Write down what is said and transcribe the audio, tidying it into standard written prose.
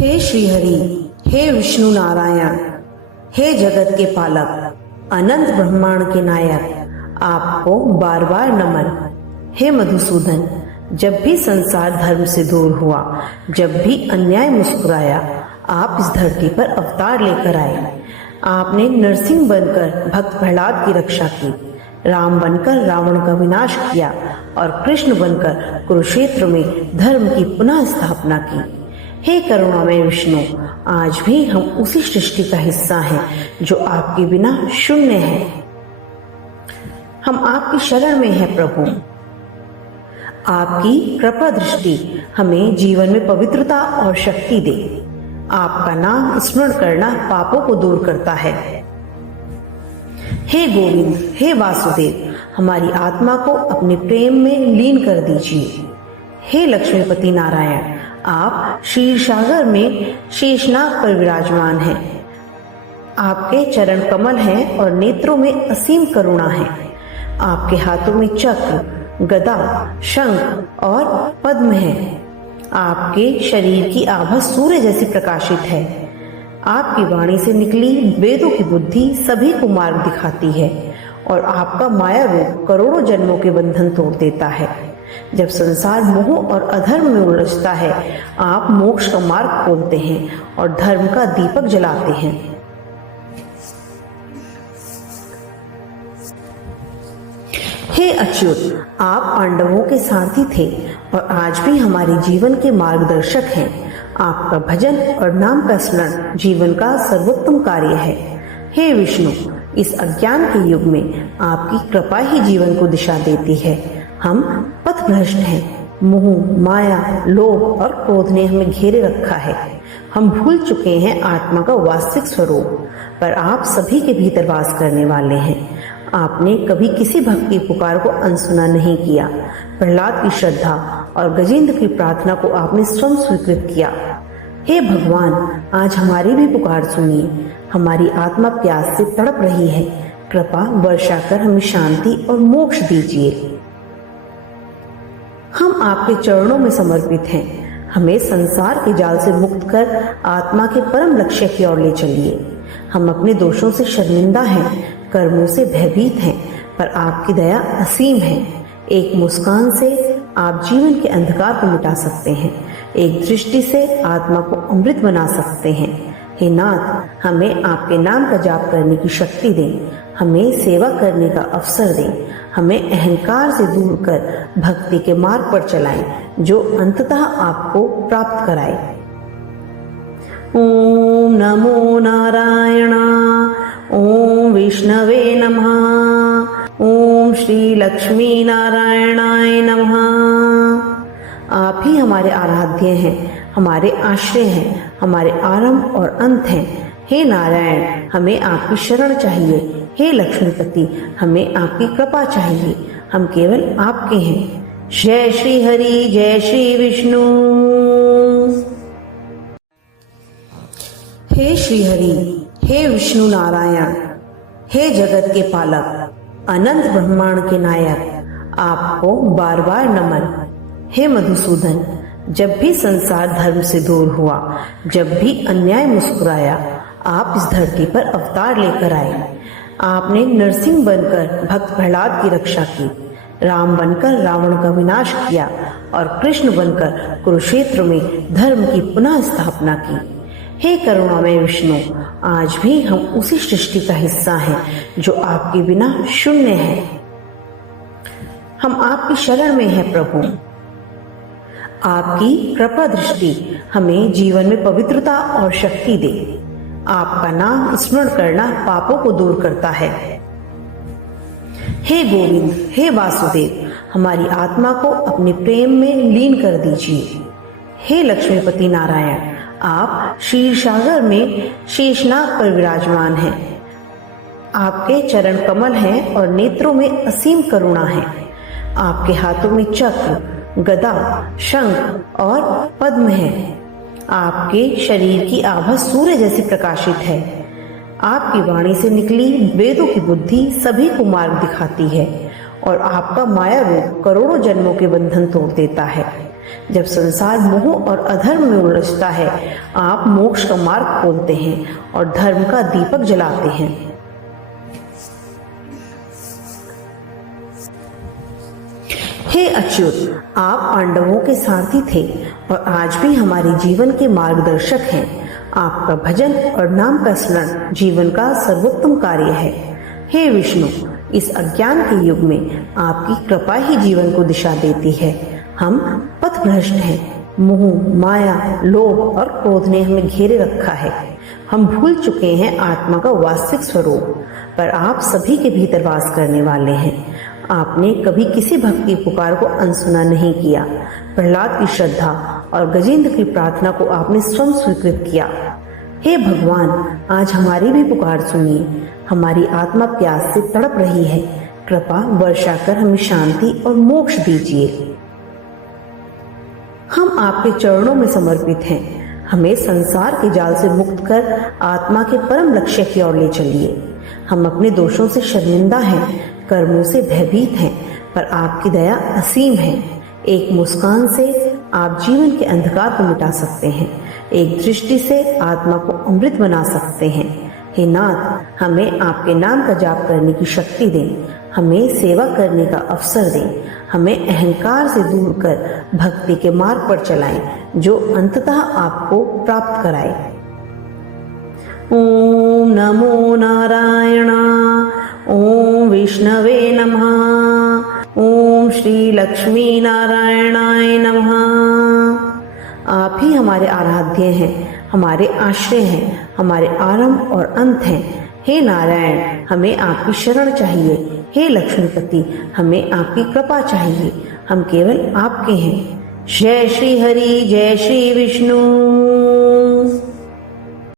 हे श्रीहरि, हे विष्णु नारायण, हे जगत के पालक, अनंत ब्रह्मांड के नायक, आपको बार बार नमन। हे मधुसूदन, जब भी संसार धर्म से दूर हुआ, जब भी अन्याय मुस्कुराया, आप इस धरती पर अवतार लेकर आए। आपने नरसिंह बनकर भक्त प्रहलाद की रक्षा की, राम बनकर रावण का विनाश किया और कृष्ण बनकर कुरुक्षेत्र में धर्म की पुनः स्थापना की। हे करुणामय विष्णु, आज भी हम उसी सृष्टि का हिस्सा हैं जो आपके बिना शून्य है। हम आपकी शरण में हैं प्रभु। आपकी कृपा दृष्टि हमें जीवन में पवित्रता और शक्ति दे। आपका नाम स्मरण करना पापों को दूर करता है। हे गोविंद, हे वासुदेव, हमारी आत्मा को अपने प्रेम में लीन कर दीजिए। हे लक्ष्मीपति नारायण, आप क्षीर सागर में शेषनाग पर विराजमान हैं। आपके चरण कमल हैं और नेत्रों में असीम करुणा है। आपके हाथों में चक्र, गदा, शंख और पद्म है। आपके शरीर की आभा सूर्य जैसी प्रकाशित है। आपकी वाणी से निकली वेदों की बुद्धि सभी को मार्ग दिखाती है और आपका माया रूप करोड़ों जन्मों के बंधन तोड़ देता है। जब संसार मोह और अधर्म में उलझता है, आप मोक्ष का मार्ग खोलते हैं और धर्म का दीपक जलाते हैं। हे अच्युत, आप पांडवों के सारथी थे और आज भी हमारे जीवन के मार्गदर्शक हैं। आपका भजन और नाम का स्मरण जीवन का सर्वोत्तम कार्य है। हे विष्णु, इस अज्ञान के युग में आपकी कृपा ही जीवन को दिशा देती है। हम पथभ्रष्ट हैं। मोह, माया, लोभ और क्रोध ने हमें घेरे रखा है। हम भूल चुके हैं आत्मा का वास्तविक स्वरूप, पर आप सभी के भीतर वास करने वाले हैं। आपने कभी किसी भक्त की पुकार को अनसुना नहीं किया। प्रहलाद की श्रद्धा और गजेंद्र की प्रार्थना को आपने स्वयं स्वीकृत किया। हे भगवान, आज हमारी भी पुकार सुनिए। हमारी आत्मा प्यास से तड़प रही है। कृपा वर्षा कर हमें शांति और मोक्ष दीजिए। हम आपके चरणों में समर्पित हैं। हमें संसार के जाल से मुक्त कर आत्मा के परम लक्ष्य की ओर ले चलिए। हम अपने दोषों से शर्मिंदा हैं, कर्मों से भयभीत हैं, पर आपकी दया असीम है। एक मुस्कान से आप जीवन के अंधकार को मिटा सकते हैं। एक दृष्टि से आत्मा को अमृत बना सकते हैं। हे नाथ, हमें आपके नाम का जाप करने की शक्ति दें। हमें सेवा करने का अवसर दें। हमें अहंकार से दूर कर भक्ति के मार्ग पर चलाएं, जो अंततः आपको प्राप्त कराए। ओम नमो नारायण। ओम विष्णवे नमः। ओम श्री लक्ष्मी नारायणाय नमः। आप ही हमारे आराध्य हैं, हमारे आश्रय हैं, हमारे आरंभ और अंत हैं। हे नारायण, हमें आपकी शरण चाहिए। हे लक्ष्मीपति, हमें आपकी कृपा चाहिए। हम केवल आपके हैं। जय श्री हरि, जय श्री विष्णु। हे श्रीहरि, हे विष्णु नारायण, हे जगत के पालक, अनंत ब्रह्मांड के नायक, आपको बार बार नमन। हे मधुसूदन, जब भी संसार धर्म से दूर हुआ, जब भी अन्याय मुस्कुराया, आप इस धरती पर अवतार लेकर आए। आपने नरसिंह बनकर भक्त प्रहलाद की रक्षा की, राम बनकर रावण का विनाश किया और कृष्ण बनकर कुरुक्षेत्र में धर्म की पुनः स्थापना की। हे करुणामय विष्णु, आज भी हम उसी सृष्टि का हिस्सा हैं जो आपके बिना शून्य है। हम आपकी शरण में हैं प्रभु। आपकी कृपा दृष्टि हमें जीवन में पवित्रता और शक्ति दे। आपका नाम स्मरण करना पापों को दूर करता है। हे गोविंद, हे वासुदेव, हमारी आत्मा को अपने प्रेम में लीन कर दीजिए। हे लक्ष्मीपति नारायण, आप क्षीर सागर में शेषनाग पर विराजमान हैं। आपके चरण कमल हैं और नेत्रों में असीम करुणा है। आपके हाथों में चक्र, गदा, शंख और पद्म है। आपके शरीर की आभा सूर्य जैसी प्रकाशित है। आपकी वाणी से निकली वेदों की बुद्धि सभी को मार्ग दिखाती है और आपका माया रूप करोड़ों जन्मों के बंधन तोड़ देता है। जब संसार मोह और अधर्म में उलझता है, आप मोक्ष का मार्ग खोलते हैं और धर्म का दीपक जलाते हैं। हे अच्युत, आप पांडवों के सारथी थे और आज भी हमारे जीवन के मार्गदर्शक हैं। आपका भजन और नाम का स्मरण जीवन का सर्वोत्तम कार्य है। हे विष्णु, इस अज्ञान के युग में आपकी कृपा ही जीवन को दिशा देती है। हम पथभ्रष्ट हैं। मोह, माया, लोभ और क्रोध ने हमें घेरे रखा है। हम भूल चुके हैं आत्मा का वास्तविक स्वरूप, पर आप सभी के भीतर वास करने वाले हैं। आपने कभी किसी भक्त की पुकार को अनसुना नहीं किया। प्रहलाद की श्रद्धा और गजेंद्र की प्रार्थना को आपने स्वयं स्वीकृत किया। हे भगवान, आज हमारी भी पुकार सुनिए। हमारी आत्मा प्यास से तड़प रही है। कृपा वर्षा कर हमें शांति और मोक्ष दीजिए। हम आपके चरणों में समर्पित हैं। हमें संसार के जाल से मुक्त कर आत्मा के परम लक्ष्य की ओर ले चलिए। हम अपने दोषों से शर्मिंदा हैं, कर्मों से भयभीत हैं, पर आपकी दया असीम है। एक मुस्कान से आप जीवन के अंधकार को मिटा सकते हैं। एक दृष्टि से आत्मा को अमृत बना सकते हैं। हे नाथ, हमें आपके नाम का जाप करने की शक्ति दें। हमें सेवा करने का अवसर दें। हमें अहंकार से दूर कर भक्ति के मार्ग पर चलाएं, जो अंततः आपको प्राप्त कराए। ओम नमो नारायण। ओम विष्णवे नमः। ओम श्री लक्ष्मी नारायणाय नमः। आप ही हमारे आराध्य हैं, हमारे आश्रय हैं, हमारे आरंभ और अंत हैं। हे नारायण, हमें आपकी शरण चाहिए। हे लक्ष्मीपति, हमें आपकी कृपा चाहिए। हम केवल आपके हैं। जय श्री हरि, जय श्री विष्णु।